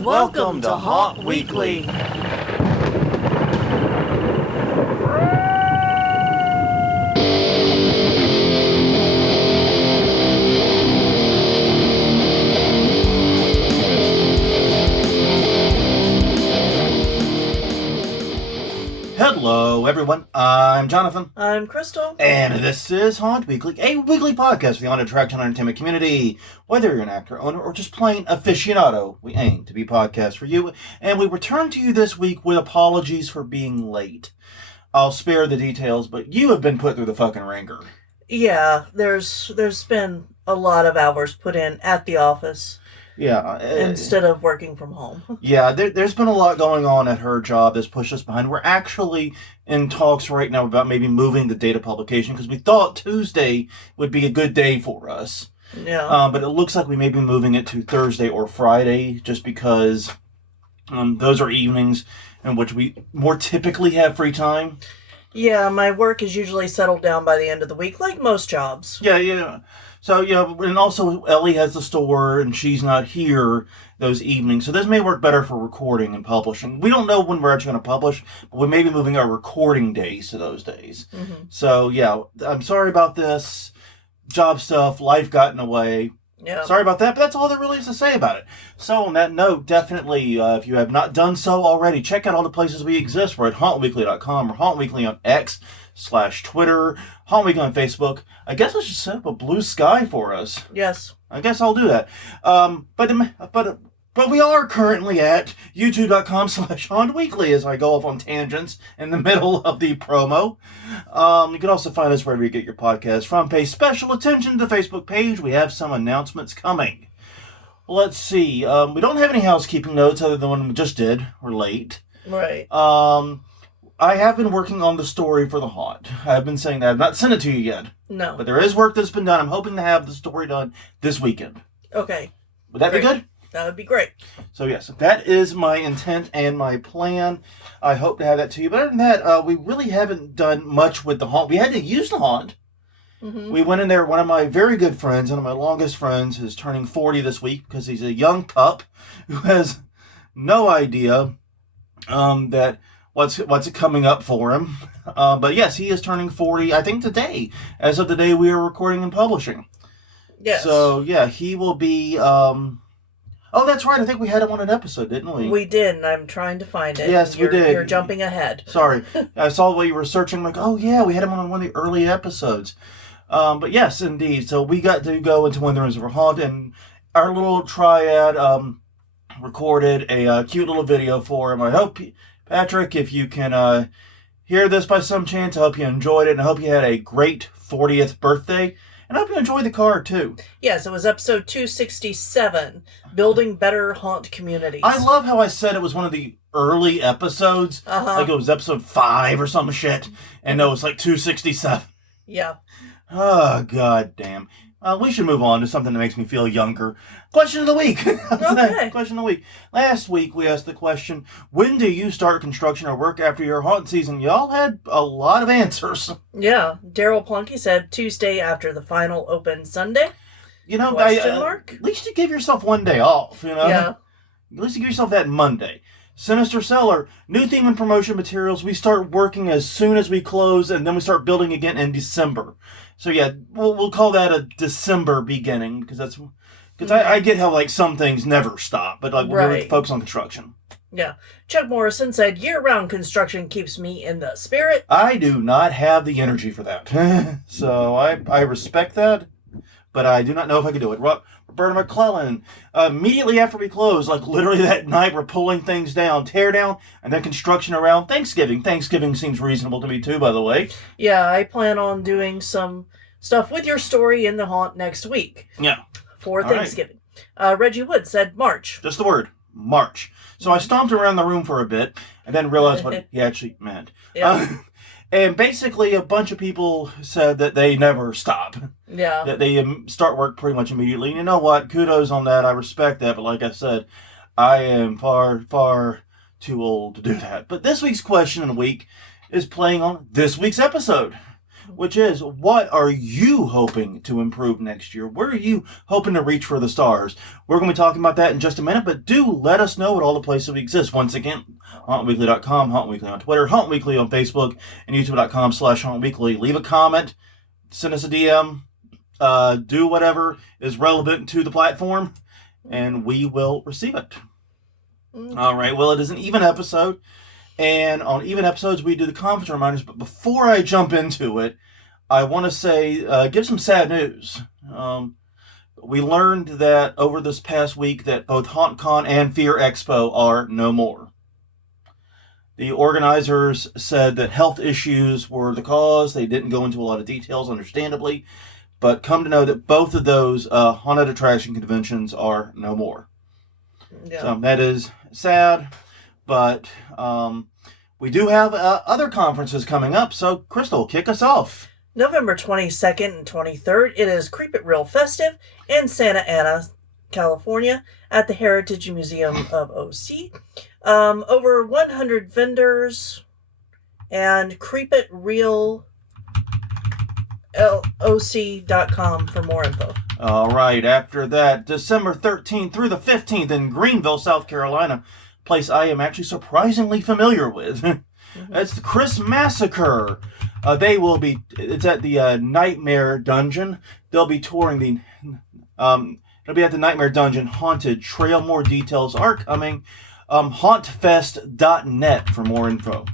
Welcome to Haunt Weekly. Hello, everyone. I'm Jonathan. I'm Crystal. And this is Haunt Weekly, a weekly podcast for the on-attraction entertainment community. Whether you're an actor, owner, or just plain aficionado, we aim to be podcasts for you. And we return to you this week with apologies for being late. I'll spare the details, but you have been put through the fucking ringer. Yeah, there's been a lot of hours put in at the office. Yeah. Instead of working from home. Yeah, there's been a lot going on at her job that's pushed us behind. We're actually in talks right now about maybe moving the date of publication because we thought Tuesday would be a good day for us. Yeah. But it looks like we may be moving it to Thursday or Friday just because those are evenings in which we more typically have free time. Yeah, my work is usually settled down by the end of the week, like most jobs. Yeah. So, yeah, and also Ellie has the store, and she's not here those evenings. So this may work better for recording and publishing. We don't know when we're actually going to publish, but we may be moving our recording days to those days. Mm-hmm. So, yeah, I'm sorry about this. Job stuff, life got in the way. Yeah. Sorry about that, but that's all there really is to say about it. So, on that note, definitely, if you have not done so already, check out all the places we exist. We're at hauntweekly.com or hauntweekly on X/Twitter, Haunt Weekly on Facebook. I guess I should set up a blue sky for us. Yes. I guess I'll do that. But we are currently at youtube.com/hauntweekly as I go off on tangents in the middle of the promo. You can also find us wherever you get your podcasts from. Pay special attention to the Facebook page. We have some announcements coming. Let's see. We don't have any housekeeping notes other than one we just did. We're late. Right. I have been working on the story for the haunt. I've been saying that. I've not sent it to you yet. No. But there is work that's been done. I'm hoping to have the story done this weekend. Okay. Would that be good? That would be great. So yes, that is my intent and my plan. I hope to have that to you. But other than that, we really haven't done much with the haunt. We had to use the haunt. Mm-hmm. We went in there. One of my very good friends, one of my longest friends, is turning 40 this week because he's a young pup who has no idea that what's coming up for him. But yes, he is turning 40, I think today, as of the day we are recording and publishing. Yes. So yeah, he will be... Oh, that's right. I think we had him on an episode, didn't we? We did, and I'm trying to find it. Yes, we did. You're jumping ahead. Sorry. I saw the way you were searching. I'm like, oh, yeah, we had him on one of the early episodes. But yes, indeed. So we got to go into When the Rooms Were Haunted, and our little triad recorded a cute little video for him. I hope, Patrick, if you can hear this by some chance, I hope you enjoyed it, and I hope you had a great 40th birthday. And I hope you enjoyed the card, too. Yes, it was episode 267, Building Better Haunt Communities. I love how I said it was one of the early episodes. Uh-huh. Like it was episode 5 or some shit. And no, it's like 267. Yeah. Oh, god damn. We should move on to something that makes me feel younger. Question of the week. Okay. Question of the week. Last week we asked the question, when do you start construction or work after your haunt season? Y'all had a lot of answers. Yeah. Daryl Plunky said Tuesday after the final open Sunday. You know, Mark? at least you give yourself one day off, you know? Yeah. At least you give yourself that Monday. Sinister Cellar, new theme and promotion materials. We start working as soon as we close, and then we start building again in December. So yeah, we'll call that a December beginning because I get how like some things never stop, but like we're really focused on construction. Yeah. Chuck Morrison said year-round construction keeps me in the spirit. I do not have the energy for that, so I respect that, but I do not know if I can do it. Roberta McClellan, immediately after we close, like literally that night, we're pulling things down, tear down, and then construction around Thanksgiving. Thanksgiving seems reasonable to me too, by the way. Yeah, I plan on doing some stuff with your story in the haunt next week. Yeah. For Thanksgiving. Right. Reggie Wood said March. Just the word, March. So I stomped around the room for a bit, and then realized what he actually meant. Yeah. And basically, a bunch of people said that they never stop. Yeah. That they start work pretty much immediately. And you know what? Kudos on that. I respect that. But like I said, I am far, far too old to do that. But this week's question of the week is playing on this week's episode. which is, what are you hoping to improve next year? Where are you hoping to reach for the stars? We're going to be talking about that in just a minute, but do let us know at all the places we exist. Once again, hauntweekly.com, Haunt Weekly on Twitter, Haunt Weekly on Facebook, and youtube.com/Haunt Weekly. Leave a comment, send us a DM, do whatever is relevant to the platform, and we will receive it. All right, well, it is an even episode, and on even episodes, we do the conference reminders, but before I jump into it, I want to say, give some sad news. We learned that over this past week that both HauntCon and Fear Expo are no more. The organizers said that health issues were the cause. They didn't go into a lot of details, understandably, but come to know that both of those haunted attraction conventions are no more. Yeah. So that is sad, but we do have other conferences coming up. So, Crystal, kick us off. November 22nd and 23rd, it is Creep It Real Festive in Santa Ana, California, at the Heritage Museum of OC. Over 100 vendors, and creepitrealoc.com for more info. All right, after that, December 13th through the 15th in Greenville, South Carolina, a place I am actually surprisingly familiar with. It's the Chris Massacre. It's at the Nightmare Dungeon. They'll be touring it'll be at the Nightmare Dungeon Haunted Trail. More details are coming. Hauntfest.net for more info.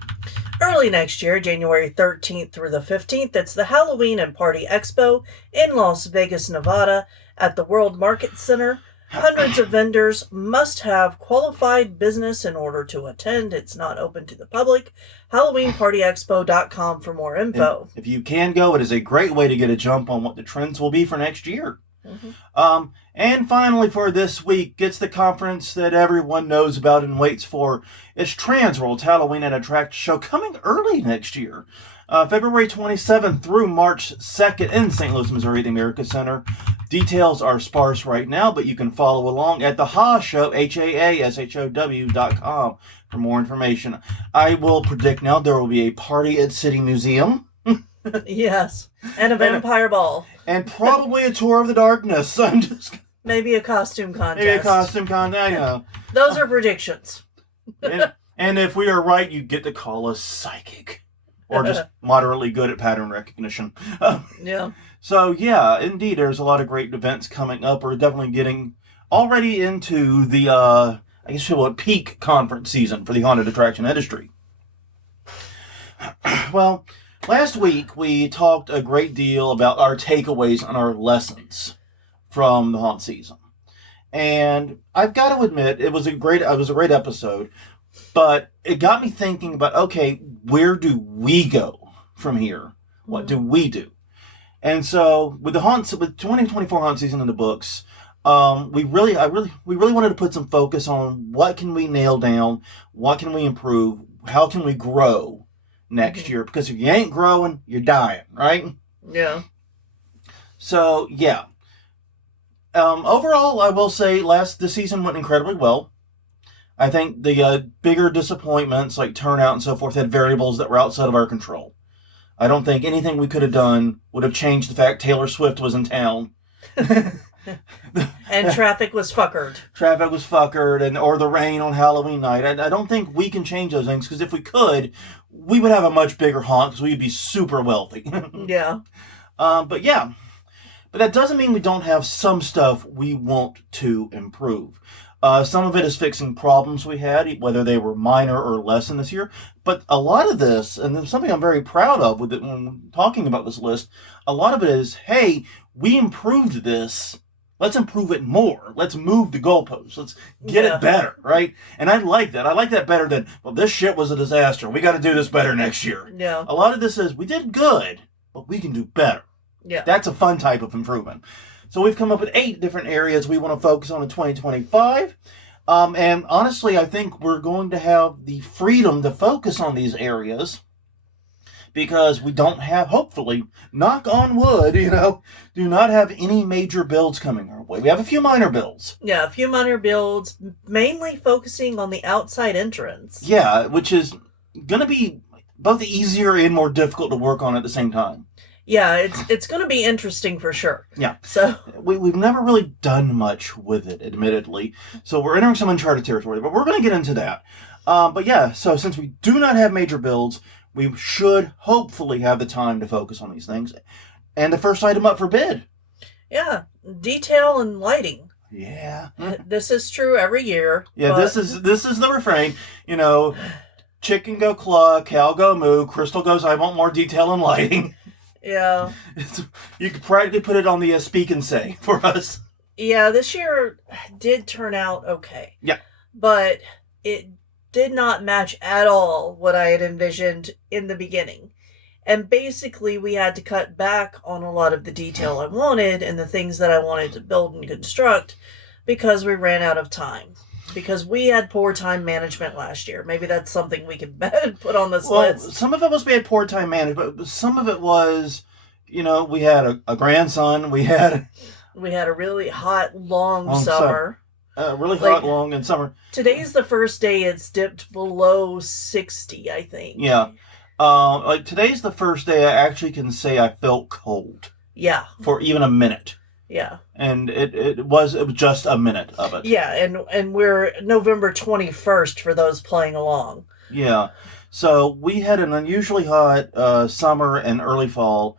Early next year, January 13th through the 15th, it's the Halloween and Party Expo in Las Vegas, Nevada at the World Market Center. Hundreds of vendors must have qualified business in order to attend. It's not open to the public. HalloweenPartyExpo.com for more info. And if you can go, it is a great way to get a jump on what the trends will be for next year. And finally, for this week, it's the conference that everyone knows about and waits for. It's Transworld's Halloween and Attract Show, coming early next year. February 27th through March 2nd in St. Louis, Missouri, at the America Center. Details are sparse right now, but you can follow along at the Ha Show, HAASHOW.com for more information. I will predict now there will be a party at City Museum. Yes, and a vampire ball. And probably a tour of the darkness. Maybe a costume contest. Maybe a costume contest, you know. Those are predictions. and if we are right, you get to call us psychic. Or just moderately good at pattern recognition. Yeah. So, yeah, indeed, there's a lot of great events coming up. We're definitely getting already into the, I guess you'll call it peak conference season for the haunted attraction industry. Well, last week we talked a great deal about our takeaways and our lessons from the haunt season. And I've got to admit, it was a great episode. But it got me thinking about, okay, where do we go from here? What do we do? And so with 2024 haunt season in the books, we really wanted to put some focus on what can we nail down, what can we improve, how can we grow next year? Because if you ain't growing, you're dying, right? Yeah. So yeah. Overall, I will say this season went incredibly well. I think the bigger disappointments, like turnout and so forth, had variables that were outside of our control. I don't think anything we could have done would have changed the fact Taylor Swift was in town. And traffic was fuckered. Or the rain on Halloween night. I don't think we can change those things, because if we could, we would have a much bigger haunt, because we'd be super wealthy. Yeah. But that doesn't mean we don't have some stuff we want to improve. Some of it is fixing problems we had, whether they were minor or lesson this year. But a lot of this, and there's something I'm very proud of with it when talking about this list, a lot of it is, hey, we improved this. Let's improve it more. Let's move the goalposts. Let's get it better, right? And I like that. I like that better than, well, this shit was a disaster. We got to do this better next year. Yeah. A lot of this is, we did good, but we can do better. Yeah. That's a fun type of improvement. So we've come up with 8 different areas we want to focus on in 2025. And honestly, I think we're going to have the freedom to focus on these areas because we don't have, hopefully, knock on wood, do not have any major builds coming our way. We have a few minor builds. Yeah, a few minor builds, mainly focusing on the outside entrance. Yeah, which is going to be both easier and more difficult to work on at the same time. Yeah, it's going to be interesting for sure. Yeah. So We've never really done much with it, admittedly. So we're entering some uncharted territory, but we're going to get into that. But yeah, so since we do not have major builds, we should hopefully have the time to focus on these things. And the first item up for bid. yeah, detail and lighting. Yeah. This is true every year. Yeah, but this is the refrain. You know, chicken go cluck, cow go moo, Crystal goes, I want more detail and lighting. yeah, You could practically put it on the speak and say for us. yeah, this year did turn out okay. Yeah. But it did not match at all what I had envisioned in the beginning. And basically, we had to cut back on a lot of the detail I wanted and the things that I wanted to build and construct because we ran out of time. Because we had poor time management last year. Maybe that's something we can put on this list. Some of it was we had poor time management, but some of it was, we had a grandson. We had a really hot, long summer. summer. Really hot, long in summer. Today's the first day it's dipped below 60, I think. Yeah. Today's the first day I actually can say I felt cold. Yeah. For even a minute. Yeah. And it was just a minute of it. Yeah, and we're November 21st for those playing along. Yeah. So we had an unusually hot summer and early fall.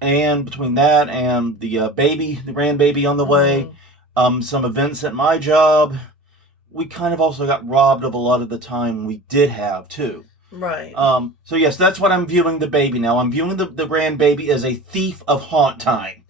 And between that and the grandbaby on the way, some events at my job, we kind of also got robbed of a lot of the time we did have too. Right. So yes, that's what I'm viewing the baby now. I'm viewing the grandbaby as a thief of haunt time.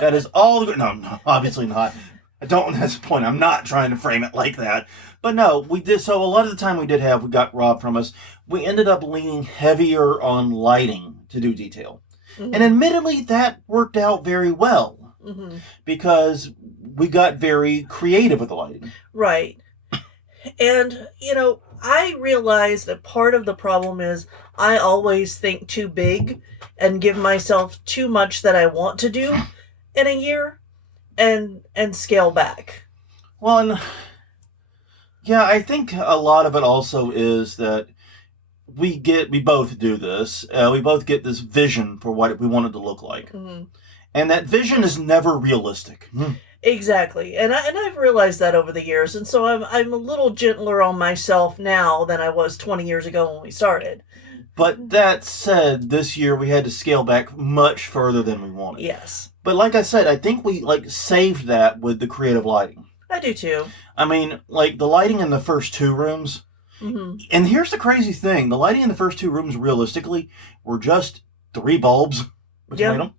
That is all. No, obviously not. That's the point. I'm not trying to frame it like that. But no, we did. So a lot of the time we got robbed from us. We ended up leaning heavier on lighting to do detail. Mm-hmm. And admittedly, that worked out very well. Mm-hmm. Because we got very creative with the lighting. Right. And, I realize that part of the problem is I always think too big and give myself too much that I want to do in a year and scale back. Well, and yeah, I think a lot of it also is that we both do this. We both get this vision for what we want it to look like. Mm-hmm. And that vision is never realistic. Exactly, and I've realized that over the years, and so I'm a little gentler on myself now than I was 20 years ago when we started. But that said, this year we had to scale back much further than we wanted. Yes. But like I said, I think we saved that with the creative lighting. I do too. I mean, the lighting in the first two rooms. Mm-hmm. And here's the crazy thing: the lighting in the first two rooms, realistically, were just 3 bulbs between them.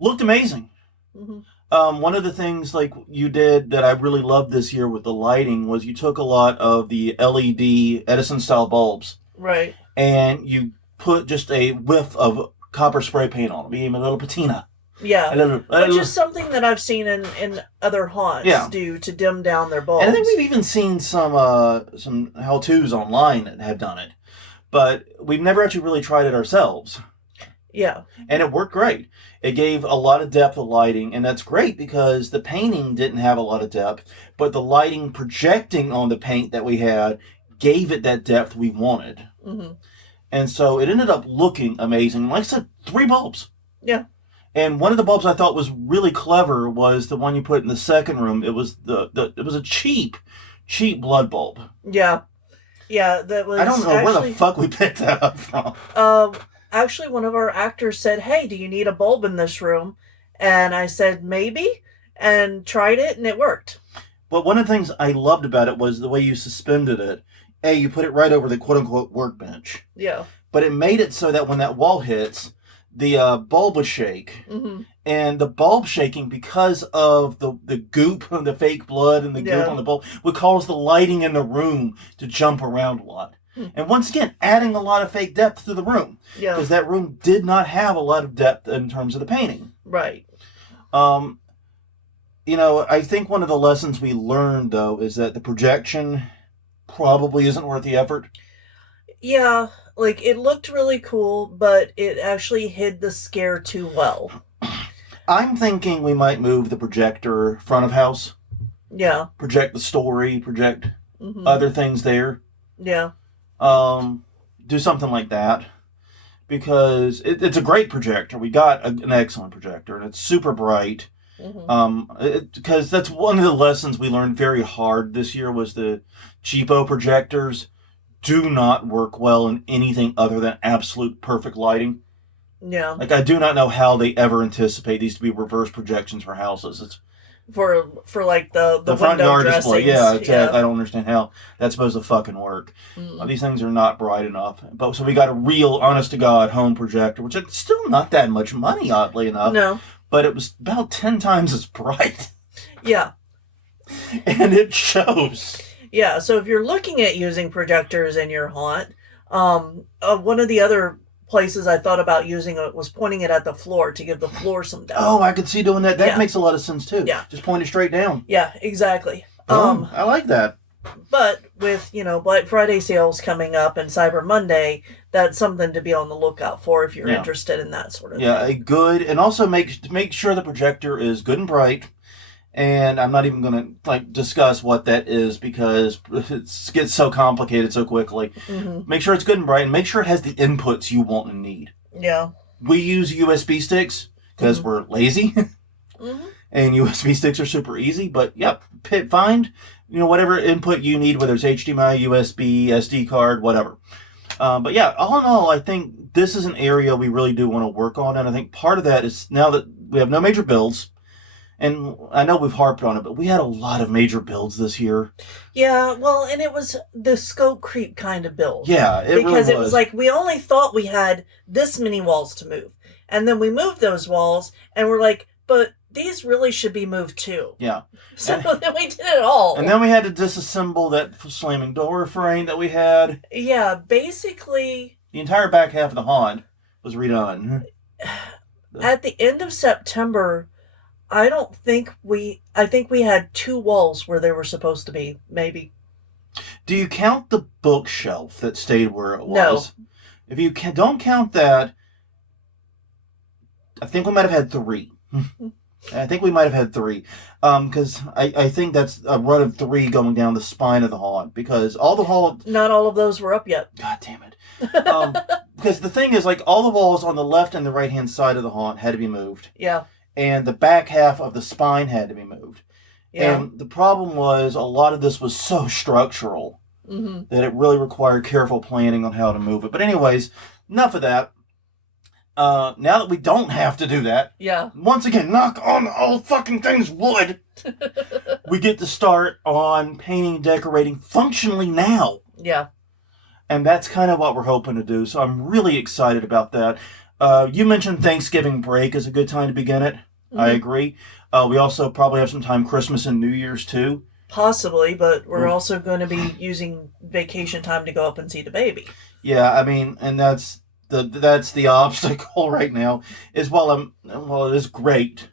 Looked amazing. Mm-hmm. One of the things you did that I really loved this year with the lighting was you took a lot of the LED Edison style bulbs. Right. And you put just a whiff of copper spray paint on them, a little patina. Yeah. Which is something that I've seen in other haunts do to dim down their bulbs. And I think we've even seen some how-tos online that have done it. But we've never actually really tried it ourselves. Yeah. And it worked great. It gave a lot of depth of lighting, and that's great because the painting didn't have a lot of depth, but the lighting projecting on the paint that we had gave it that depth we wanted. Mm-hmm. And so it ended up looking amazing. Like I said, 3 bulbs. Yeah. And one of the bulbs I thought was really clever was the one you put in the second room. It was it was a cheap blood bulb. Yeah. Yeah, that was I don't know where the fuck we picked that up from. Actually, one of our actors said, "Hey, do you need a bulb in this room?" And I said, "Maybe," and tried it, and it worked. But one of the things I loved about it was the way you suspended it. You put it right over the quote-unquote workbench. Yeah. But it made it so that when that wall hits, the bulb would shake. Mm-hmm. And the bulb shaking, because of the goop, the fake blood and the goop on the bulb, would cause the lighting in the room to jump around a lot. And once again, adding a lot of fake depth to the room. Yeah. Because that room did not have a lot of depth in terms of the painting. Right. I think one of the lessons we learned, though, is that the projection probably isn't worth the effort. Yeah. It looked really cool, but it actually hid the scare too well. I'm thinking we might move the projector front of house. Yeah. Project the story, project other things there. Yeah. Do something like that. because it's a great projector. We got an excellent projector, and it's super bright. Because that's one of the lessons we learned very hard this year was the cheapo projectors do not work well in anything other than absolute perfect lighting. Yeah. Like, I do not know how they ever anticipate these to be reverse projections for houses. It's for like the front yard display. Yeah, yeah. I don't understand how that's supposed to fucking work. These things are not bright enough. But so we got a real, honest to God home projector, which is still not that much money, oddly enough. No. But it was about 10 times as bright. Yeah. And it shows. Yeah, so if you're looking at using projectors in your haunt, one of the other places I thought about using it was pointing it at the floor to give the floor some depth. Oh, I could see doing that. That Yeah. makes a lot of sense too. Yeah. Just point it straight down. Yeah, exactly. I like that. But with, Black Friday sales coming up and Cyber Monday, that's something to be on the lookout for if you're interested in that sort of thing. Yeah, a good, and also make sure the projector is good and bright. And I'm not even going to discuss what that is because it gets so complicated so quickly. Make sure it's good and bright, and make sure it has the inputs you want and need. Yeah. We use USB sticks because we're lazy, and USB sticks are super easy. But find whatever input you need, whether it's HDMI, USB, SD card, whatever. But yeah, all in all, I think this is an area we really do want to work on, and I think part of that is now that we have no major builds. And I know we've harped on it, but we had a lot of major builds this year. Yeah, well, and it was the scope creep kind of build. Yeah, because it was like we only thought we had this many walls to move. And then we moved those walls, and we're like, but these really should be moved too. Yeah. So then we did it all. And then we had to disassemble that slamming door frame that we had. Yeah, basically... The entire back half of the haunt was redone. At the end of September... I think we had 2 walls where they were supposed to be, maybe. Do you count the bookshelf that stayed where it was? No. If you don't count that, I think we might have had 3. I think we might have had 3. Because I think that's a run of 3 going down the spine of the haunt. Because all the hall... Not all of those were up yet. God damn it. Because the thing is, all the walls on the left and the right-hand side of the haunt had to be moved. Yeah. And the back half of the spine had to be moved. Yeah. And the problem was a lot of this was so structural that it really required careful planning on how to move it. But anyways, enough of that. Now that we don't have to do that, once again, knock on all fucking things wood, we get to start on painting and decorating functionally now. Yeah. And that's kind of what we're hoping to do. So I'm really excited about that. You mentioned Thanksgiving break is a good time to begin it. I agree. We also probably have some time Christmas and New Year's too. Possibly, but we're also going to be using vacation time to go up and see the baby. Yeah, I mean, and that's the obstacle right now. Is it is great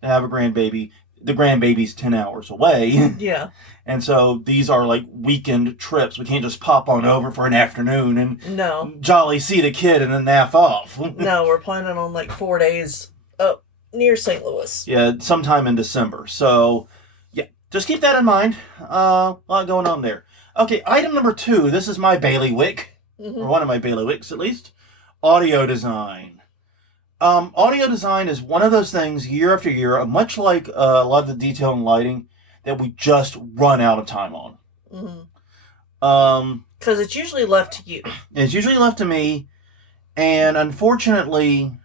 to have a grandbaby. The grandbaby's 10 hours away. Yeah. And so these are like weekend trips. We can't just pop on over for an afternoon and jolly see the kid and then naff off. No, we're planning on 4 days up near St. Louis. Yeah, sometime in December. So, yeah, just keep that in mind. A lot going on there. Okay, item number 2. This is my bailiwick, or one of my bailiwicks at least. Audio design. Audio design is one of those things year after year, much like a lot of the detail and lighting, that we just run out of time on. Because it's usually left to you. It's usually left to me, and unfortunately,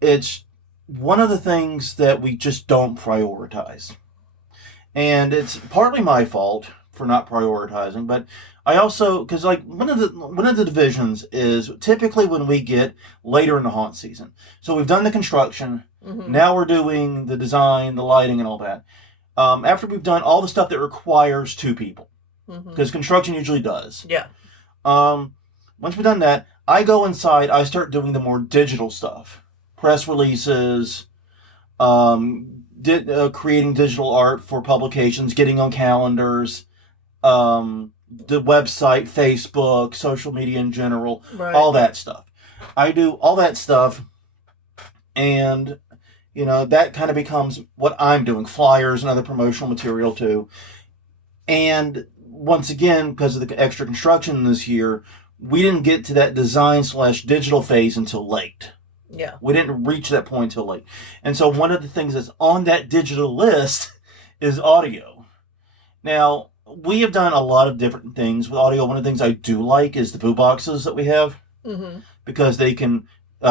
it's one of the things that we just don't prioritize. And it's partly my fault for not prioritizing, but I also, because one of the divisions is typically when we get later in the haunt season. So we've done the construction, now we're doing the design, the lighting, and all that. After we've done all the stuff that requires 2 people, because construction usually does. Yeah. Once we've done that, I go inside, I start doing the more digital stuff. Press releases, creating digital art for publications, getting on calendars, the website, Facebook, social media in general, all that stuff. I do all that stuff, and that kind of becomes what I'm doing, flyers and other promotional material too. And once again, because of the extra construction this year, we didn't get to that design/digital phase until late. Yeah. We didn't reach that point until late. And so one of the things that's on that digital list is audio. Now, we have done a lot of different things with audio. One of the things I do like is the boo boxes that we have, because they can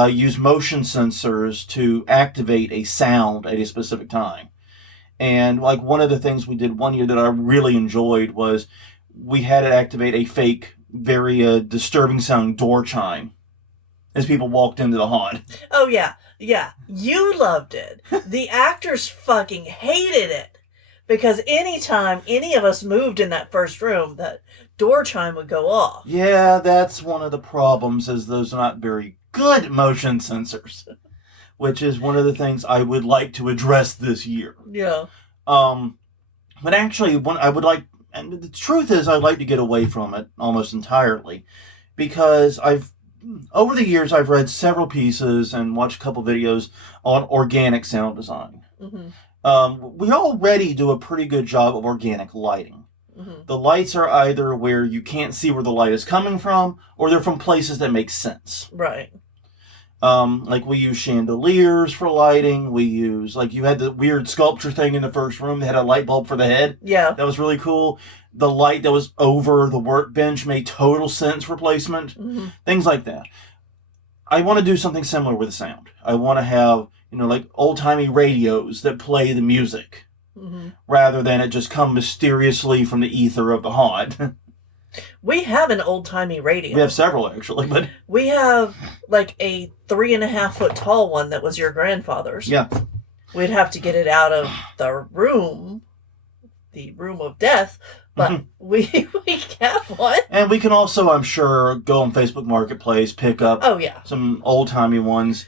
use motion sensors to activate a sound at a specific time. And like one of the things we did one year that I really enjoyed was we had it activate a fake, very disturbing sound door chime as people walked into the haunt. Oh, yeah. Yeah. You loved it. The actors fucking hated it. Because anytime any of us moved in that first room, that door chime would go off. Yeah, that's one of the problems, is those are not very good motion sensors, which is one of the things I would like to address this year. Yeah. But actually, I would like, and the truth is, I'd like to get away from it almost entirely, because over the years, I've read several pieces and watched a couple videos on organic sound design. We already do a pretty good job of organic lighting. The lights are either where you can't see where the light is coming from, or they're from places that make sense. Right. Like we use chandeliers for lighting. We use, like, you had the weird sculpture thing in the first room that had a light bulb for the head. Yeah. That was really cool. The light that was over the workbench made total sense for placement. Things like that. I want to do something similar with sound. I want to have, like old-timey radios that play the music, rather than it just come mysteriously from the ether of the haunt. We have an old-timey radio. We have several, actually, but... We have, like, a 3.5-foot tall one that was your grandfather's. Yeah. We'd have to get it out of the room of death, but we have one. And we can also, I'm sure, go on Facebook Marketplace, pick up some old-timey ones.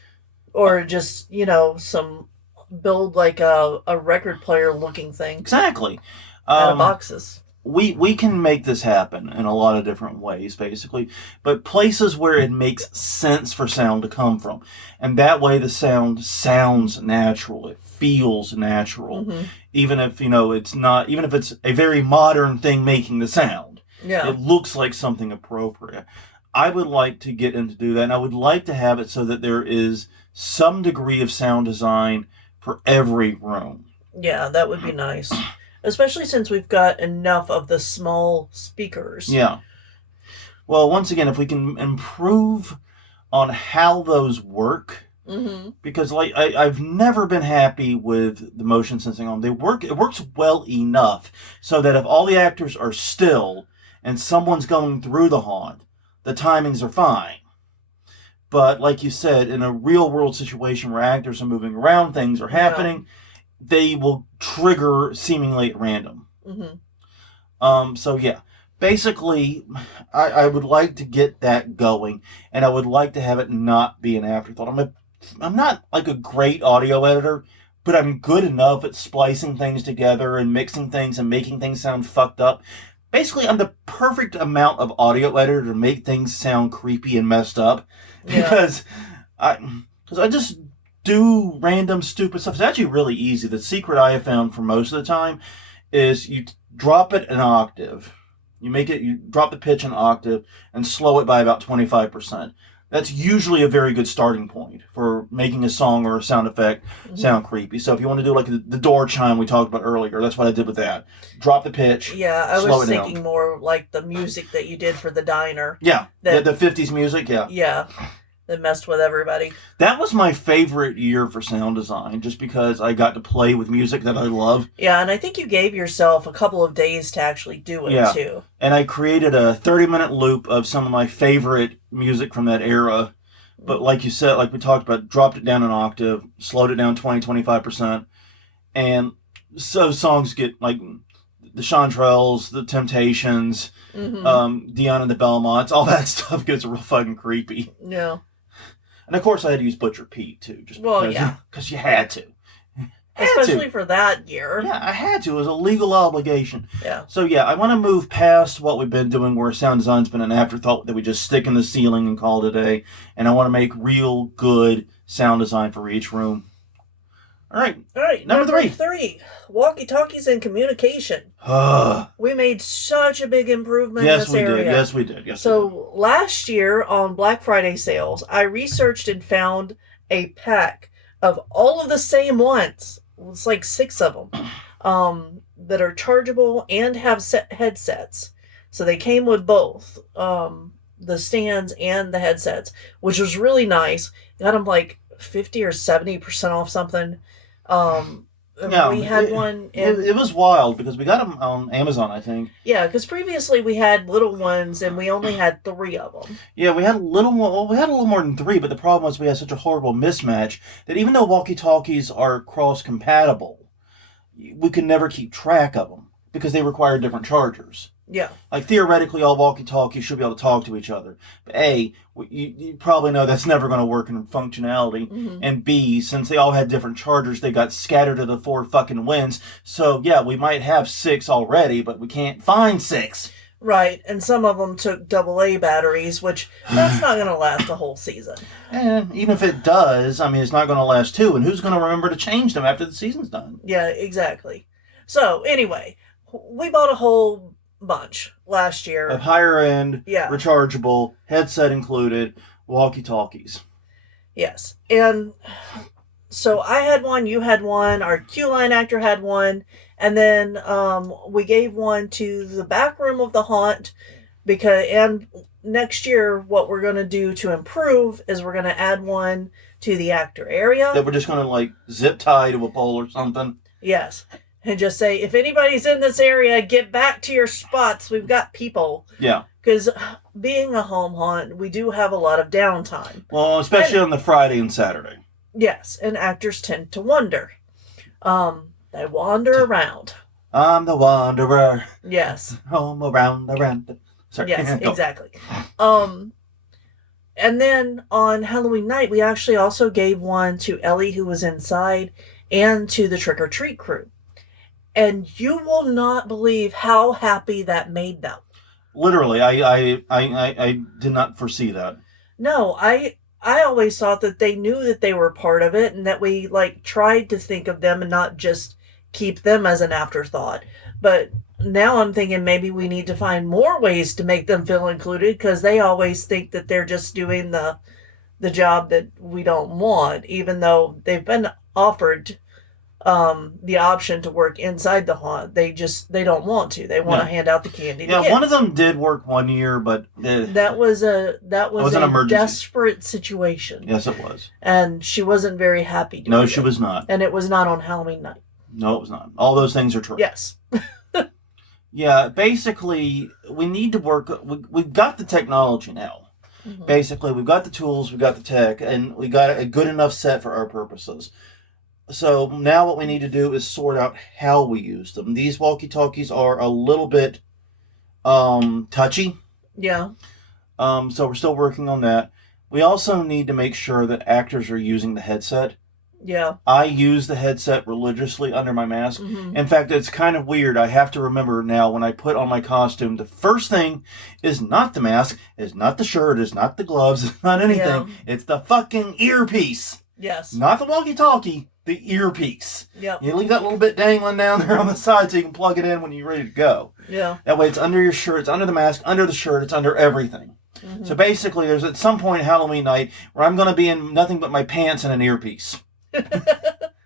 Or just, build like a record player looking thing. Exactly. Out of boxes. We can make this happen in a lot of different ways, basically. But places where it makes sense for sound to come from. And that way the sound sounds natural. It feels natural. Even if, it's not, even if it's a very modern thing making the sound. Yeah. It looks like something appropriate. I would like to get into do that, and I would like to have it so that there is some degree of sound design for every room. Yeah, that would be nice. Especially since we've got enough of the small speakers. Yeah. Well, once again, if we can improve on how those work, because like I've never been happy with the motion sensing on them. It works well enough so that if all the actors are still and someone's going through the haunt, the timings are fine. But like you said, in a real world situation where actors are moving around, things are happening, they will trigger seemingly at random. So yeah, basically, I would like to get that going, and I would like to have it not be an afterthought. I'm not like a great audio editor, but I'm good enough at splicing things together and mixing things and making things sound fucked up. Basically, I'm the perfect amount of audio editor to make things sound creepy and messed up. Because I just do random stupid stuff. It's actually really easy. The secret I have found for most of the time is you drop it an octave. You drop the pitch an octave and slow it by about 25%. That's usually a very good starting point for making a song or a sound effect sound creepy. So if you want to do like the door chime we talked about earlier, that's what I did with that. Drop the pitch. Yeah, I was thinking more like the music that you did for the diner. Yeah, the 50s music, yeah. Yeah, that messed with everybody. That was my favorite year for sound design, just because I got to play with music that I love. Yeah, and I think you gave yourself a couple of days to actually do it, too. And I created a 30-minute loop of some of my favorite music from that era. But like you said, like we talked about, dropped it down an octave, slowed it down 20-25%. And so songs get, like, the Chanterelles, the Temptations, Dion and the Belmonts, all that stuff gets real fucking creepy. Yeah. And of course I had to use Butcher Pete, too, just because you had to. Especially for that year. Yeah, I had to. It was a legal obligation. Yeah. So yeah, I want to move past what we've been doing where sound design's been an afterthought that we just stick in the ceiling and call it a day. And I want to make real good sound design for each room. All right. All right. Number three. 3. Walkie-talkies and communication. We made such a big improvement in this area. Yes, we did. So last year on Black Friday sales, I researched and found a pack of all of the same ones. It's like 6 of them that are chargeable and have headsets. So they came with both the stands and the headsets, which was really nice. Got them like 50 or 70% off something. We had one. It was wild because we got them on Amazon, I think. Yeah, because previously we had little ones and we only had 3 of them. Yeah, we had a little more. Well, we had a little more than 3, but the problem was we had such a horrible mismatch that even though walkie-talkies are cross-compatible, we could never keep track of them because they require different chargers. Yeah. Like, theoretically, all walkie-talkies should be able to talk to each other. But A, you probably know that's never going to work in functionality. Mm-hmm. And B, since they all had different chargers, they got scattered to the 4 fucking winds. So, yeah, we might have 6 already, but we can't find 6. Right, and some of them took AA batteries, which that's not going to last the whole season. And even if it does, I mean, it's not going to last 2. And who's going to remember to change them after the season's done? Yeah, exactly. So, anyway, we bought a whole bunch last year. Of higher end, Yeah. rechargeable, headset included, walkie-talkies. Yes. And so I had one, you had one, our Q-Line actor had one, and then we gave one to the back room of the haunt and next year what we're going to do to improve is we're going to add one to the actor area. That we're just going to like zip tie to a pole or something. Yes. And just say, if anybody's in this area, get back to your spots. We've got people. Yeah. Because being a home haunt, we do have a lot of downtime. Well, especially on the Friday and Saturday. Yes, and actors tend to wander. They wander around. I'm the wanderer. Yes. Home around. Sorry. Yes, exactly. And then on Halloween night, we actually also gave one to Ellie, who was inside, and to the trick-or-treat crew. And you will not believe how happy that made them. Literally, I did not foresee that. No, I always thought that they knew that they were part of it and that we tried to think of them and not just keep them as an afterthought. But now I'm thinking maybe we need to find more ways to make them feel included because they always think that they're just doing the job that we don't want, even though they've been offered the option to work inside the haunt. They don't want to. They want to hand out the candy. Yeah, one of them did work one year, but that was a an emergency. Desperate situation. Yes, it was. And she wasn't very happy doing No, it. she was not. And it was not on Halloween night. No, it was not. All those things are true. Yes. Yeah, basically, we need to work. We've got the technology now. Mm-hmm. Basically, we've got the tools, we've got the tech, and we got a good enough set for our purposes. So now what we need to do is sort out how we use them. These walkie-talkies are a little bit touchy. Yeah. So we're still working on that. We also need to make sure that actors are using the headset. Yeah. I use the headset religiously under my mask. Mm-hmm. In fact, it's kind of weird. I have to remember now when I put on my costume, the first thing is not the mask, is not the shirt, is not the gloves, it's not anything. Yeah. It's the fucking earpiece. Yes. Not the walkie-talkie, the earpiece. Yep. You leave that little bit dangling down there on the side so you can plug it in when you're ready to go. Yeah. That way it's under your shirt, it's under the mask, under the shirt, it's under everything. Mm-hmm. So basically, there's at some point Halloween night where I'm going to be in nothing but my pants and an earpiece. Yeah.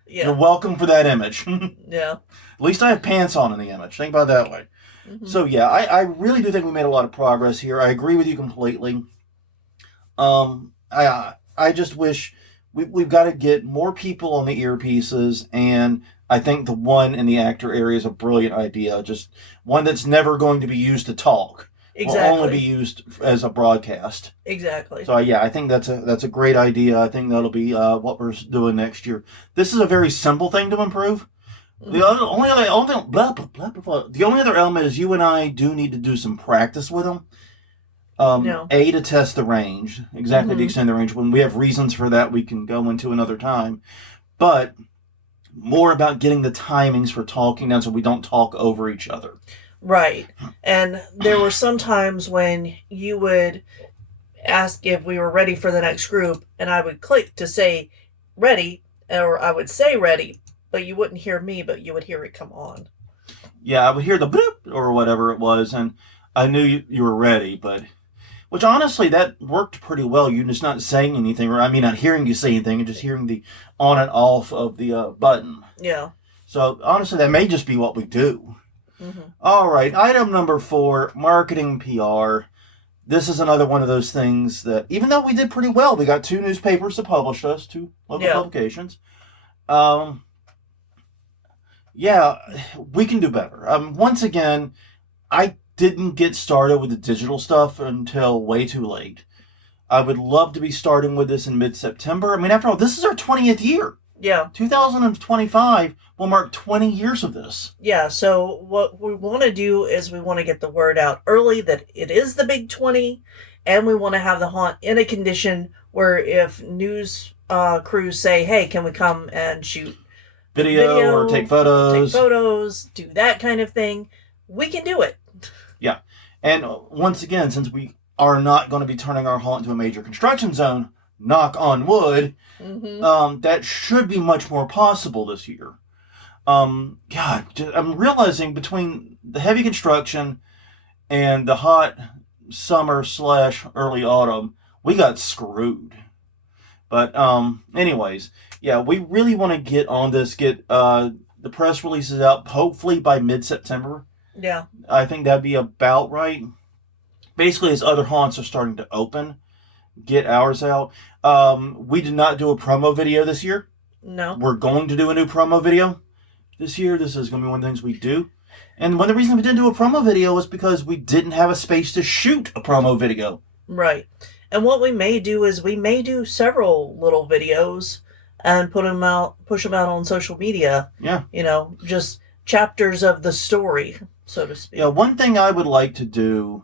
You're welcome for that image. Yeah. At least I have pants on in the image. Think about it that way. Mm-hmm. So yeah, I really do think we made a lot of progress here. I agree with you completely. I just wish we've got to get more people on the earpieces, and I think the one in the actor area is a brilliant idea. Just one that's never going to be used to talk. Exactly. Will only be used as a broadcast. Exactly. So yeah, I think that's a great idea. I think that'll be what we're doing next year. This is a very simple thing to improve. Mm-hmm. The only other element is you and I do need to do some practice with them. No. To test the range, exactly Mm-hmm. the extent of the range. When we have reasons for that, we can go into another time. But more about getting the timings for talking down so we don't talk over each other. Right. And there were some times when you would ask if we were ready for the next group, and I would click to say ready, or I would say ready, but you wouldn't hear me, but you would hear it come on. Yeah, I would hear the bloop or whatever it was, and I knew you were ready, but. Which honestly, that worked pretty well. You just not saying anything, or I mean, not hearing you say anything, and just hearing the on and off of the button. Yeah. So honestly, that may just be what we do. Mm-hmm. All right, item number 4, marketing PR. This is another one of those things that, even though we did pretty well, we got 2 newspapers that published us, 2 local publications. Yeah, we can do better. Once again, I didn't get started with the digital stuff until way too late. I would love to be starting with this in mid-September. I mean, after all, this is our 20th year. Yeah. 2025 will mark 20 years of this. Yeah, so what we want to do is we want to get the word out early that it is the Big 20, and we want to have the haunt in a condition where if news crews say, hey, can we come and shoot Video or take photos, do that kind of thing, we can do it. Yeah. And once again, since we are not going to be turning our haunt into a major construction zone, knock on wood, that should be much more possible this year. God, I'm realizing between the heavy construction and the hot summer / early autumn, we got screwed. But anyways, yeah, we really want to get on this, get the press releases out, hopefully by mid-September. Yeah. I think that'd be about right. Basically, as other haunts are starting to open, get ours out. We did not do a promo video this year. No. We're going to do a new promo video this year. This is going to be one of the things we do. And one of the reasons we didn't do a promo video was because we didn't have a space to shoot a promo video. Right. And what we may do is we may do several little videos and push them out on social media. Yeah. You know, just chapters of the story, so to speak. Yeah, one thing I would like to do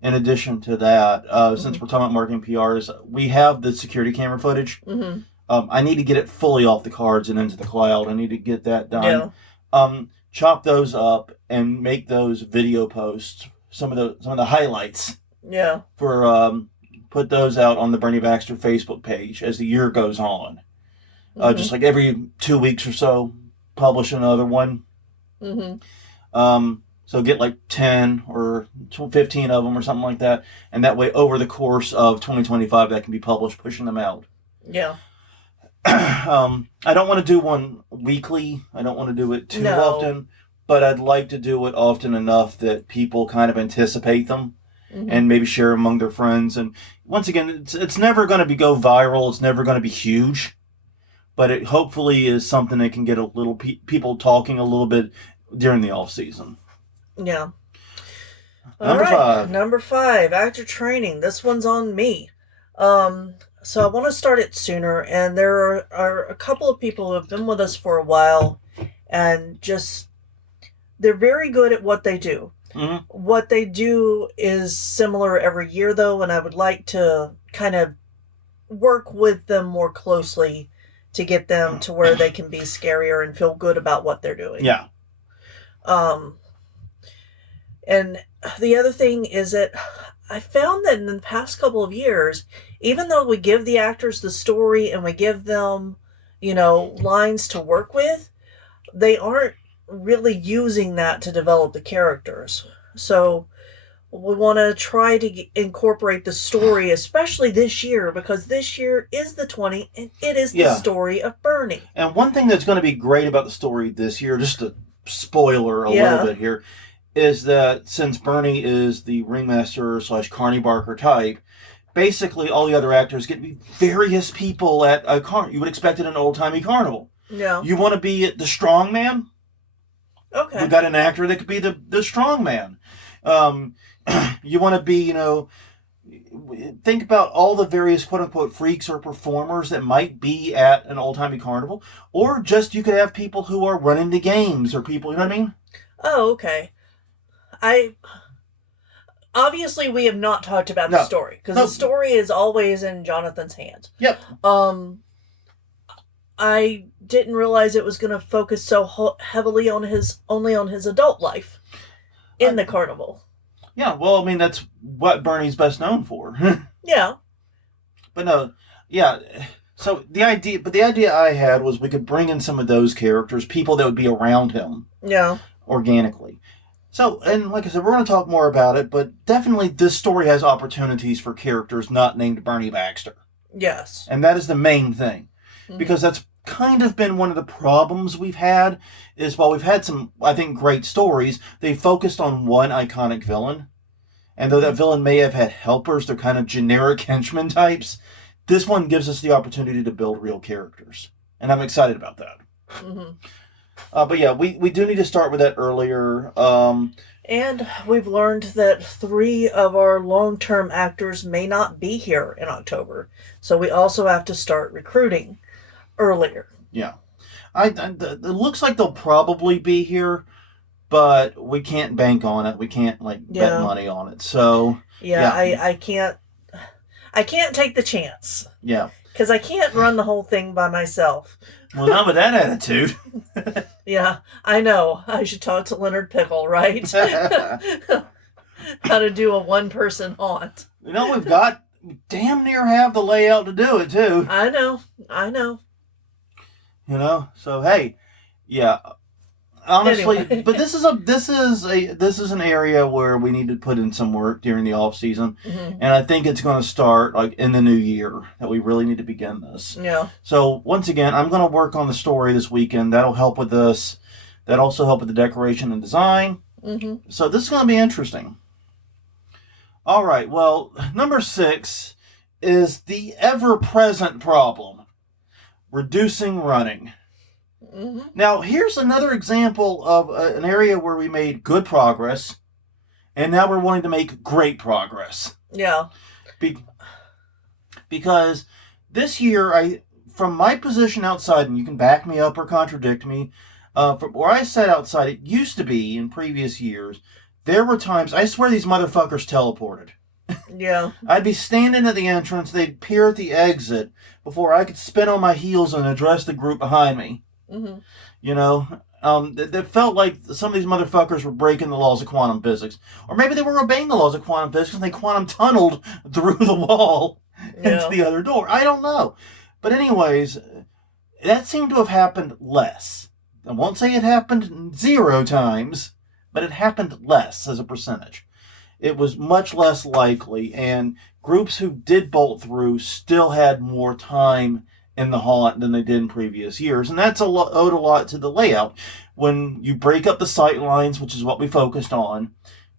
in addition to that, since we're talking about marketing PR, is we have the security camera footage. Mm-hmm. I need to get it fully off the cards and into the cloud. I need to get that done. Yeah. Chop those up and make those video posts, some of the highlights. Yeah. For put those out on the Bernie Baxter Facebook page as the year goes on. Just like every 2 weeks or so, publish another one. So get like 10 or 15 of them or something like that. And that way, over the course of 2025, that can be published, pushing them out. Yeah. I don't want to do one weekly. I don't want to do it too often. But I'd like to do it often enough that people kind of anticipate them. And maybe share among their friends. And once again, it's never going to go viral. It's never going to be huge. But it hopefully is something that can get a little people talking a little bit during the off season. Yeah. Number 5. Number 5, actor training. This one's on me. So I want to start it sooner. And there are a couple of people who have been with us for a while. And just, they're very good at what they do. What they do is similar every year, though, and I would like to kind of work with them more closely to get them to where they can be scarier and feel good about what they're doing. Yeah. And the other thing is that I found that in the past couple of years, even though we give the actors the story and we give them, lines to work with, they aren't really using that to develop the characters. So we want to try to incorporate the story, especially this year, because this year is the 20 and it is the story of Bernie. And one thing that's going to be great about the story this year, just a spoiler a little bit here, is that since Bernie is the ringmaster / carny barker type, basically all the other actors get to be various people at a carnival. You would expect it in an old-timey carnival. Yeah. You want to be the strong man? Okay. We got an actor that could be the strong man. You want to be, think about all the various quote-unquote freaks or performers that might be at an old-timey carnival. Or just you could have people who are running the games or people, you know what I mean? Oh, okay. Obviously, we have not talked about the story, because the story is always in Jonathan's hands. Yep. I didn't realize it was going to focus so heavily on only on his adult life in the carnival. Yeah, well, I mean, that's what Bernie's best known for. Yeah. But no, yeah. So the idea I had was we could bring in some of those characters, people that would be around him Yeah. organically. So, and like I said, we're going to talk more about it, but definitely this story has opportunities for characters not named Bernie Baxter. Yes. And that is the main thing. Mhm. Because that's kind of been one of the problems we've had, is while we've had some, I think, great stories, they focused on one iconic villain. And though that villain may have had helpers, they're kind of generic henchmen types, this one gives us the opportunity to build real characters. And I'm excited about that. Mm-hmm. But yeah, we do need to start with that earlier. And we've learned that 3 of our long-term actors may not be here in October. So we also have to start recruiting earlier. Yeah. It looks like they'll probably be here, but we can't bank on it. We can't bet money on it. So yeah. I can't take the chance. Yeah. Because I can't run the whole thing by myself. Well, not with that attitude. Yeah, I know. I should talk to Leonard Pickle, right? How to do a one-person haunt. We damn near have the layout to do it, too. I know. So hey, yeah. Honestly, Anyway. But this is an area where we need to put in some work during the off season, and I think it's going to start in the new year that we really need to begin this. Yeah. So once again, I'm going to work on the story this weekend. That'll help with this. That also help with the decoration and design. Mm-hmm. So this is going to be interesting. All right. Well, number 6 is the ever-present problem: reducing running. Mm-hmm. Now, here's another example of an area where we made good progress, and now we're wanting to make great progress. Yeah. Because this year, from my position outside, and you can back me up or contradict me, from where I sat outside, it used to be in previous years, there were times, I swear these motherfuckers teleported. Yeah. I'd be standing at the entrance, they'd peer at the exit before I could spin on my heels and address the group behind me. Mm-hmm. It felt like some of these motherfuckers were breaking the laws of quantum physics. Or maybe they were obeying the laws of quantum physics and they quantum tunneled through the wall into the other door. I don't know. But anyways, that seemed to have happened less. I won't say it happened 0 times, but it happened less as a percentage. It was much less likely, and groups who did bolt through still had more time in the haunt than they did in previous years. And that's owed a lot to the layout. When you break up the sight lines, which is what we focused on,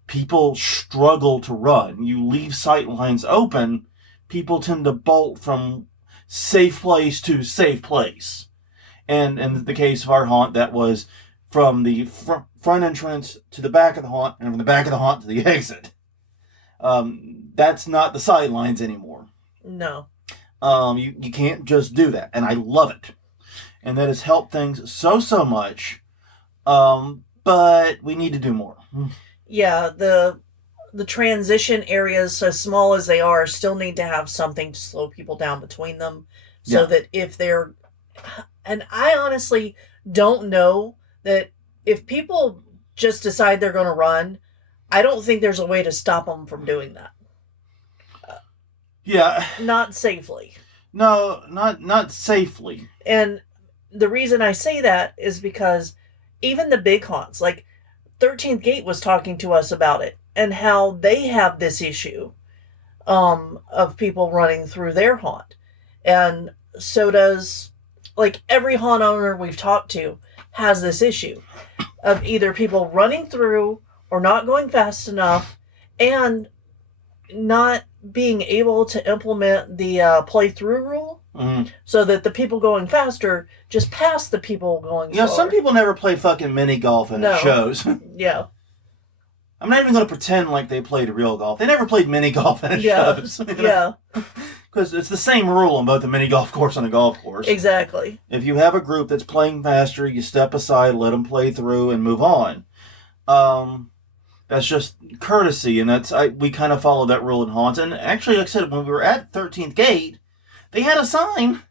people struggle to run. You leave sight lines open, people tend to bolt from safe place to safe place. And in the case of our haunt, that was from the front entrance to the back of the haunt, and from the back of the haunt to the exit. That's not the sight lines anymore. No. You can't just do that, and I love it. And that has helped things so much, but we need to do more. Yeah, the transition areas, as small as they are, still need to have something to slow people down between them, so that if they're... And I honestly don't know that if people just decide they're going to run, I don't think there's a way to stop them from doing that. Yeah. Not safely. No, not safely. And the reason I say that is because even the big haunts, like 13th Gate was talking to us about it and how they have this issue of people running through their haunt. And so does, every haunt owner we've talked to has this issue of either people running through or not going fast enough and not being able to implement the play-through rule, so that the people going faster just pass the people going slower. Some people never play fucking mini golf and it shows. Yeah. I'm not even going to pretend like they played real golf. They never played mini golf and it shows. Yeah. Because it's the same rule on both the mini golf course and the golf course. Exactly. If you have a group that's playing faster, you step aside, let them play through, and move on. That's just courtesy, and we kind of follow that rule in haunts. And actually, like I said, when we were at 13th Gate, they had a sign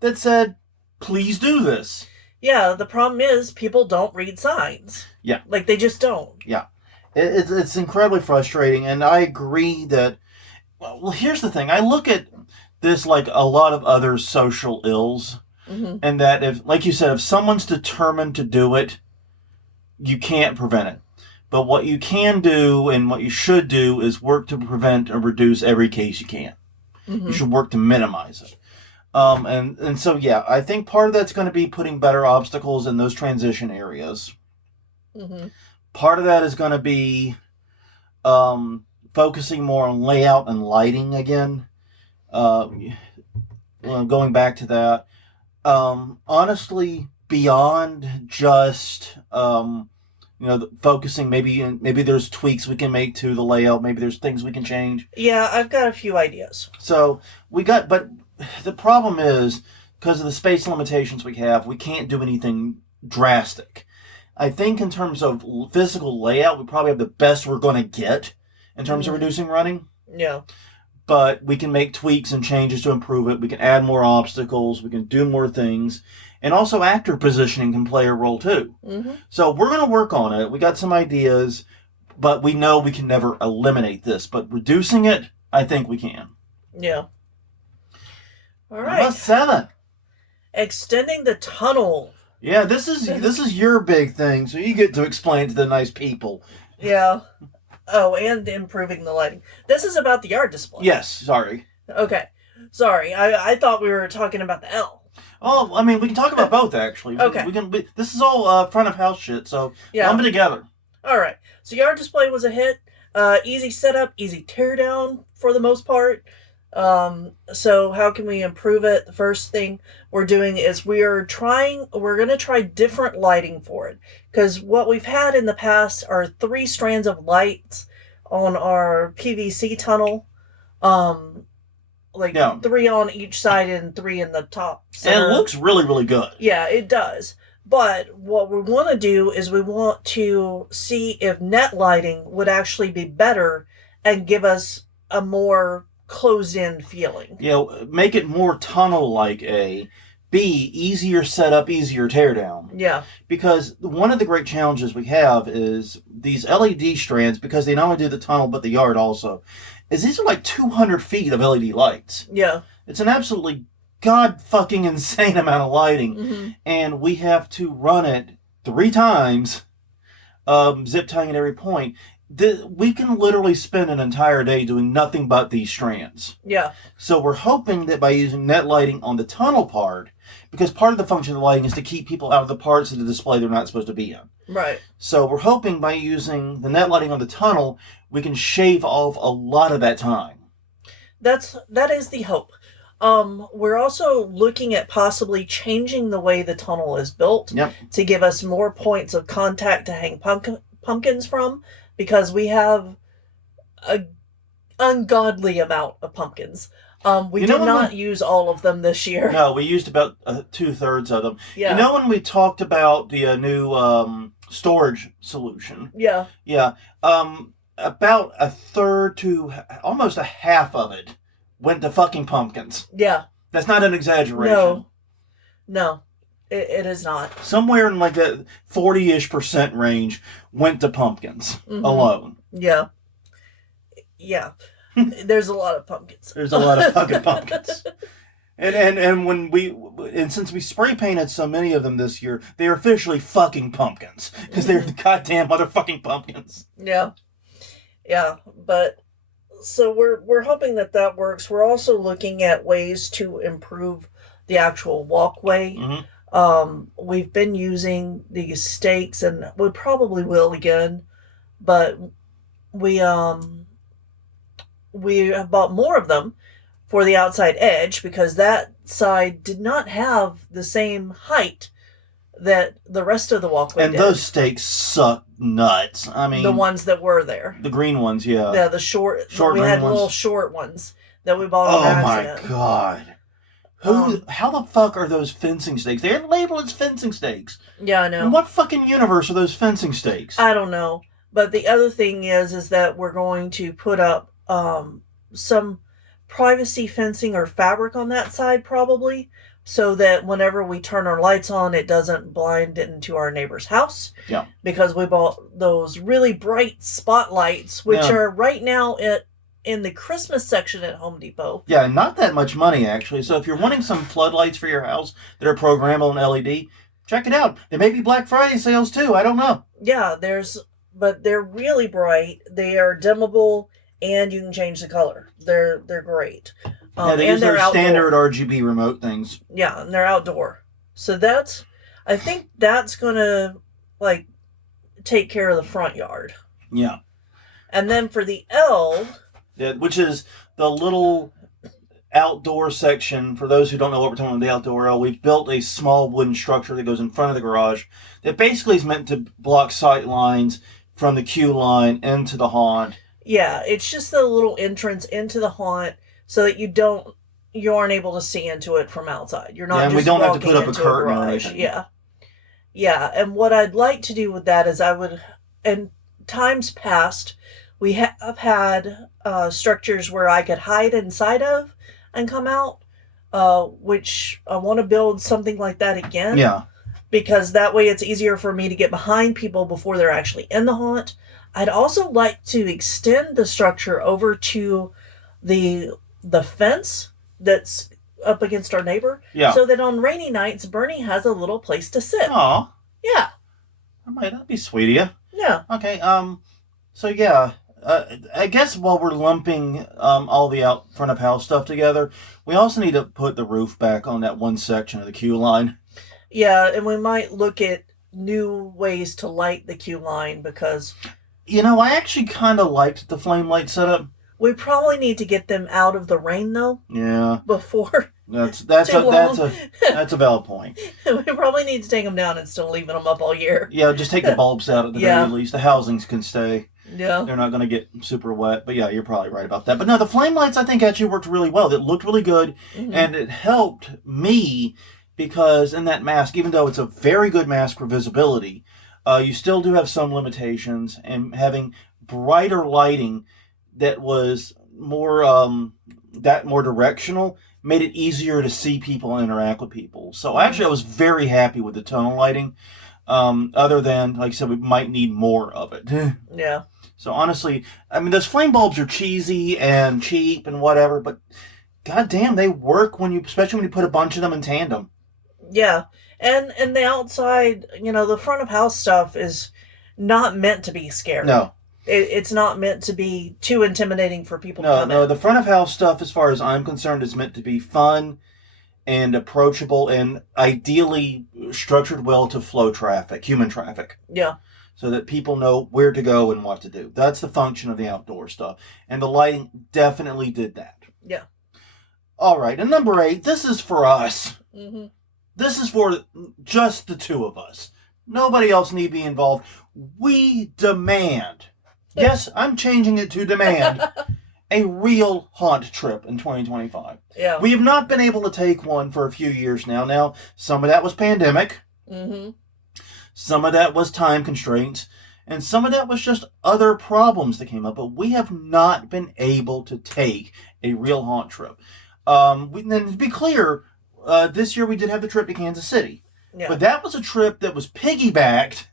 that said, please do this. Yeah, the problem is people don't read signs. Yeah. They just don't. Yeah. It's incredibly frustrating, and I agree that... Well, here's the thing. I look at this like a lot of other social ills. Mm-hmm. And that if, like you said, if someone's determined to do it, you can't prevent it. But what you can do and what you should do is work to prevent or reduce every case you can. Mm-hmm. You should work to minimize it. And so, yeah, I think part of that's going to be putting better obstacles in those transition areas. Mm-hmm. Part of that is going to be focusing more on layout and lighting again. Going back to that. Honestly, beyond just focusing, maybe there's tweaks we can make to the layout. Maybe there's things we can change. Yeah, I've got a few ideas. So but the problem is because of the space limitations we have, we can't do anything drastic. I think in terms of physical layout, we probably have the best we're going to get in terms of reducing running. Yeah. But we can make tweaks and changes to improve it. We can add more obstacles. We can do more things. And also actor positioning can play a role too. Mm-hmm. So we're going to work on it. We got some ideas, but we know we can never eliminate this. But reducing it, I think we can. Yeah. All right. Number 7. Extending the tunnel. Yeah, this is your big thing, so you get to explain to the nice people. Yeah. Oh, and improving the lighting. This is about the yard display. Yes, sorry. Okay. Sorry, I thought we were talking about the L. Oh, I mean, we can talk about both, actually. Okay. This is all front of house shit, so lump it together. All right. So yard display was a hit. Easy setup, easy teardown for the most part. So how can we improve it? The first thing we're doing is we're going to try different lighting for it. Because what we've had in the past are 3 strands of lights on our PVC tunnel. 3 on each side and 3 in the top center. And it looks really, really good. Yeah, it does. But what we want to do is we want to see if net lighting would actually be better and give us a more closed-in feeling. Make it more tunnel-like, A. B, easier setup, easier teardown. Yeah. Because one of the great challenges we have is these LED strands, because they not only do the tunnel but the yard also, is these are like 200 feet of LED lights. Yeah. It's an absolutely god-fucking insane amount of lighting. Mm-hmm. And we have to run it 3 times, zip tying at every point. We can literally spend an entire day doing nothing but these strands. Yeah. So we're hoping that by using net lighting on the tunnel part, because part of the function of the lighting is to keep people out of the parts of the display they're not supposed to be in. Right. So we're hoping by using the net lighting on the tunnel, we can shave off a lot of that time. That is the hope. We're also looking at possibly changing the way the tunnel is built to give us more points of contact to hang pumpkins from, because we have an ungodly amount of pumpkins. We did not use all of them this year. No, we used about 2/3 of them. Yeah. You know when we talked about the new storage solution? Yeah. Yeah. About 1/3 to almost a half of it went to fucking pumpkins. Yeah. That's not an exaggeration. No. It is not. Somewhere in like a 40-ish% range went to pumpkins alone. Yeah. Yeah. There's a lot of pumpkins. There's a lot of fucking pumpkins. And since we spray painted so many of them this year, they are officially fucking pumpkins. Because they're the goddamn motherfucking pumpkins. Yeah. Yeah. But so we're hoping that works. We're also looking at ways to improve the actual walkway. Mm-hmm. We've been using these stakes, and we probably will again, but we have bought more of them for the outside edge because that side did not have the same height that the rest of the walkway and did. Those stakes suck nuts. I mean, the ones that were there, the green ones, yeah, the short we had ones. Little short ones that we bought on accident. My god. How the fuck are those fencing stakes? They're labeled as fencing stakes. Yeah, I know. In what fucking universe are those fencing stakes? I don't know. But the other thing is that we're going to put up some privacy fencing or fabric on that side probably, so that whenever we turn our lights on, it doesn't blind into our neighbor's house. Yeah. Because we bought those really bright spotlights, which are right now at in the Christmas section at Home Depot. Yeah, not that much money, actually. So if you're wanting some floodlights for your house that are programmable in LED, check it out. There may be Black Friday sales, too. I don't know. Yeah, but they're really bright. They are dimmable, and you can change the color. They're great. Yeah, they use they're their outdoor. standard RGB remote things. Yeah, and they're outdoor. So I think that's going to, like, take care of the front yard. Yeah. And then for the L... Yeah, which is the little outdoor section. For those who don't know what we're talking about, the outdoor L, we've built a small wooden structure that goes in front of the garage that basically is meant to block sight lines from the queue line into the haunt. Yeah, it's just the little entrance into the haunt so that you aren't able to see into it from outside. You're not. Yeah, and we don't have to put up a curtain or anything. Yeah, yeah. And what I'd like to do with that is in times past, we have had structures where I could hide inside of and come out, which I want to build something like that again. Yeah. Because that way it's easier for me to get behind people before they're actually in the haunt. I'd also like to extend the structure over to the fence that's up against our neighbor. Yeah. So that on rainy nights, Bernie has a little place to sit. Aw. Yeah. That'd be sweet of you. Yeah. Okay, so yeah, I guess while we're lumping all the out front of house stuff together, we also need to put the roof back on that one section of the queue line. Yeah, and we might look at new ways to light the queue line because... I actually kind of liked the flame light setup. We probably need to get them out of the rain, though. Yeah. Before... That's a valid point. We probably need to take them down instead of leaving them up all year. Yeah, just take the bulbs out at the very least. The housings can stay. Yeah. They're not going to get super wet. But yeah, you're probably right about that. But no, the flame lights I think actually worked really well. It looked really good. Mm-hmm. And it helped me because in that mask, even though it's a very good mask for visibility, you still do have some limitations. And having brighter lighting that was more directional made it easier to see people and interact with people. So actually I was very happy with the tonal lighting. Other than, like I said, we might need more of it. Yeah. So honestly, I mean, those flame bulbs are cheesy and cheap and whatever, but goddamn, they work especially when you put a bunch of them in tandem. Yeah. And the outside, the front of house stuff is not meant to be scary. No. It's not meant to be too intimidating for people to come in. No, the front of house stuff, as far as I'm concerned, is meant to be fun and approachable and ideally structured well to flow traffic, human traffic. Yeah. So that people know where to go and what to do. That's the function of the outdoor stuff. And the lighting definitely did that. Yeah. All right, and number 8, this is for us. Mm-hmm. This is for just the two of us. Nobody else need be involved. We demand... Yes, I'm changing it to demand a real haunt trip in 2025. Yeah. We have not been able to take one for a few years now. Now, some of that was pandemic. Mm-hmm. Some of that was time constraints. And some of that was just other problems that came up. But we have not been able to take a real haunt trip. And to be clear, this year we did have the trip to Kansas City. Yeah. But that was a trip that was piggybacked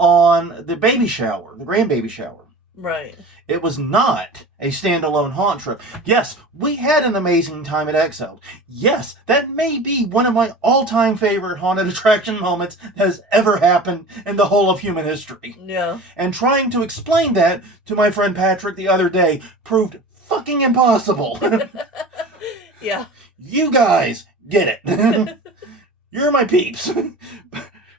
on the baby shower, the grandbaby shower. Right. It was not a standalone haunt trip. Yes, we had an amazing time at Exiled. Yes, that may be one of my all-time favorite haunted attraction moments that has ever happened in the whole of human history. Yeah. And trying to explain that to my friend Patrick the other day proved fucking impossible. Yeah. You guys get it. You're my peeps.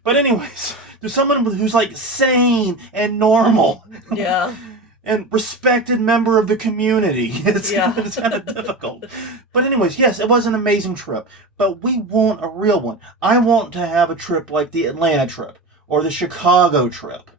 But anyways, to someone who's like sane and normal. Yeah. And respected member of the community. It's kind of difficult. But anyways, yes, it was an amazing trip. But we want a real one. I want to have a trip like the Atlanta trip or the Chicago trip,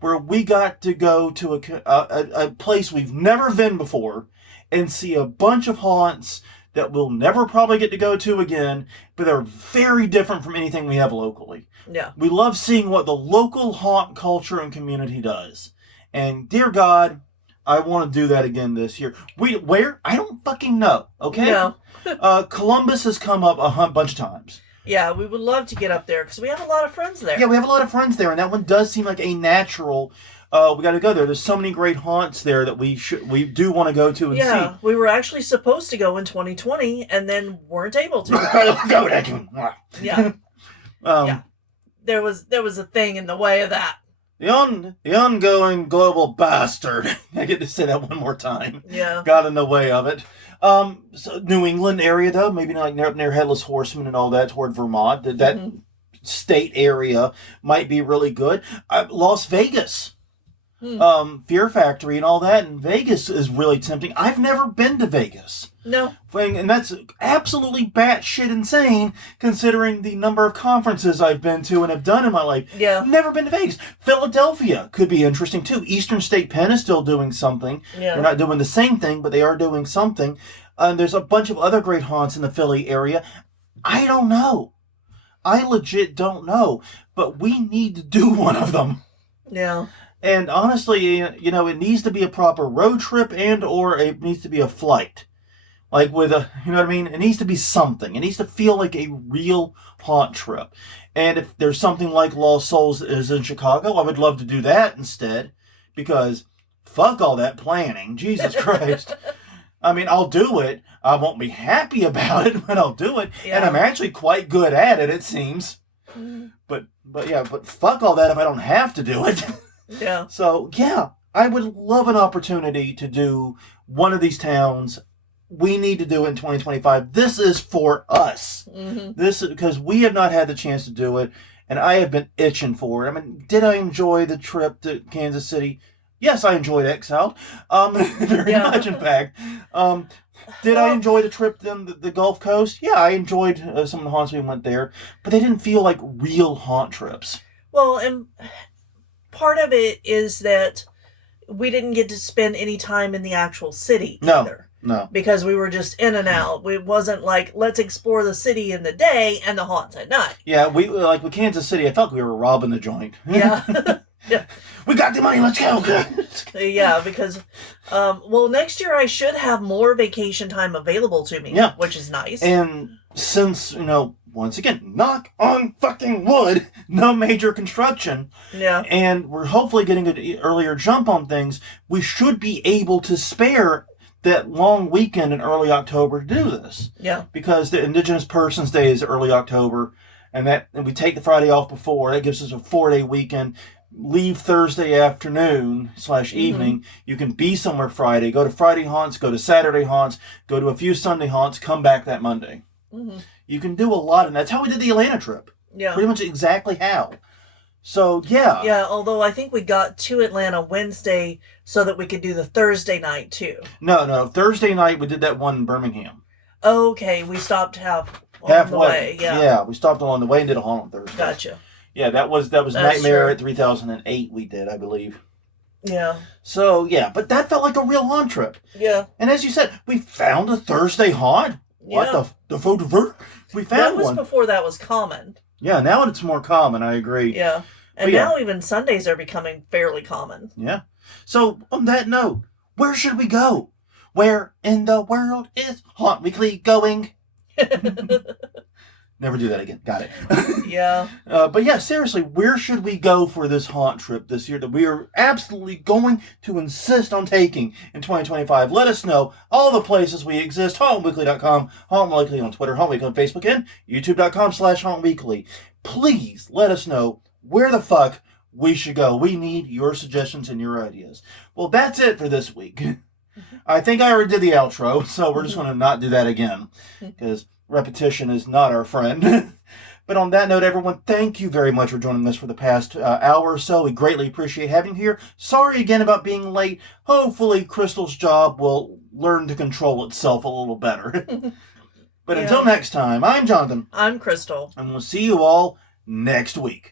where we got to go to a place we've never been before and see a bunch of haunts that we'll never probably get to go to again, but they're very different from anything we have locally. Yeah. We love seeing what the local haunt culture and community does. And dear God, I want to do that again this year. Where? I don't fucking know, okay? No. Columbus has come up a bunch of times. Yeah, we would love to get up there because we have a lot of friends there. Yeah, we have a lot of friends there, and that one does seem like a natural We got to go there. There's so many great haunts there that we do want to go to and Yeah, see. we were actually supposed to go in 2020 and then weren't able to. Go there. Yeah, Um, yeah. There was a thing in the way of that. the ongoing global bastard. I get to say that one more time. Yeah. Got in the way of it. So New England area though, maybe like near Headless Horseman and all that toward Vermont. That state area might be really good. Las Vegas. Fear Factory and all that in Vegas is really tempting. I've never been to Vegas. No. And that's absolutely batshit insane considering the number of conferences I've been to and have done in my life. Yeah. Never been to Vegas. Philadelphia could be interesting too. Eastern State Penn is still doing something. Yeah. They're not doing the same thing, but they are doing something. And there's a bunch of other great haunts in the Philly area. I don't know. I legit don't know. But we need to do one of them. Yeah. And honestly, it needs to be a proper road trip or it needs to be a flight. Like with you know what I mean? It needs to be something. It needs to feel like a real haunt trip. And if there's something like Lost Souls is in Chicago, I would love to do that instead. Because fuck all that planning. Jesus Christ. I mean, I'll do it. I won't be happy about it, but I'll do it. Yeah. And I'm actually quite good at it, it seems. But fuck all that if I don't have to do it. Yeah. So, yeah, I would love an opportunity to do one of these towns. We need to do it in 2025. This is for us. This is because we have not had the chance to do it, and I have been itching for it. I mean, did I enjoy the trip to Kansas City? Yes, I enjoyed Exiled. Very much, in fact. Did I enjoy the trip to the Gulf Coast? Yeah, I enjoyed some of the haunts we went there, but they didn't feel like real haunt trips. Well, and part of it is that we didn't get to spend any time in the actual city either. No. Because we were just in and out. It wasn't like, let's explore the city in the day and the haunts at night. Yeah, with Kansas City, I felt like we were robbing the joint. Yeah. Yeah. We got the money, let's go. Yeah, because, next year I should have more vacation time available to me, which is nice. And since, once again, knock on fucking wood, no major construction. Yeah. And we're hopefully getting an earlier jump on things, we should be able to spare that long weekend in early October to do this. Yeah. Because the Indigenous Persons Day is early October, and we take the Friday off before. That gives us a 4-day weekend. Leave Thursday afternoon / evening. You can be somewhere Friday. Go to Friday haunts, go to Saturday haunts, go to a few Sunday haunts, come back that Monday. You can do a lot, and that's how we did the Atlanta trip. Yeah. Pretty much exactly how. So, yeah. Yeah, although I think we got to Atlanta Wednesday so that we could do the Thursday night, too. No. Thursday night, we did that one in Birmingham. Okay, we stopped halfway. The way, yeah, we stopped along the way and did a haunt on Thursday. Gotcha. Yeah, that was Nightmare at 3008 we did, I believe. Yeah. So, yeah, but that felt like a real haunt trip. Yeah. And as you said, we found a Thursday haunt. Yeah. What the fuck? We found one. That was before that was common. Yeah, now it's more common, I agree. Yeah. And now even Sundays are becoming fairly common. Yeah. So, on that note, where should we go? Where in the world is Haunt Weekly going? Never do that again. Got it. Yeah. But yeah, seriously, where should we go for this haunt trip this year that we are absolutely going to insist on taking in 2025? Let us know. All the places we exist. HauntWeekly.com, Haunt Weekly on Twitter, Haunt Weekly on Facebook, and YouTube.com/HauntWeekly. Please let us know where the fuck we should go. We need your suggestions and your ideas. Well, that's it for this week. I think I already did the outro, so we're just going to not do that again, because repetition is not our friend. But on that note, everyone, thank you very much for joining us for the past hour or so. We greatly appreciate having you here. Sorry again about being late. Hopefully, Crystal's job will learn to control itself a little better. But until next time, I'm Jonathan. I'm Crystal. And we'll see you all next week.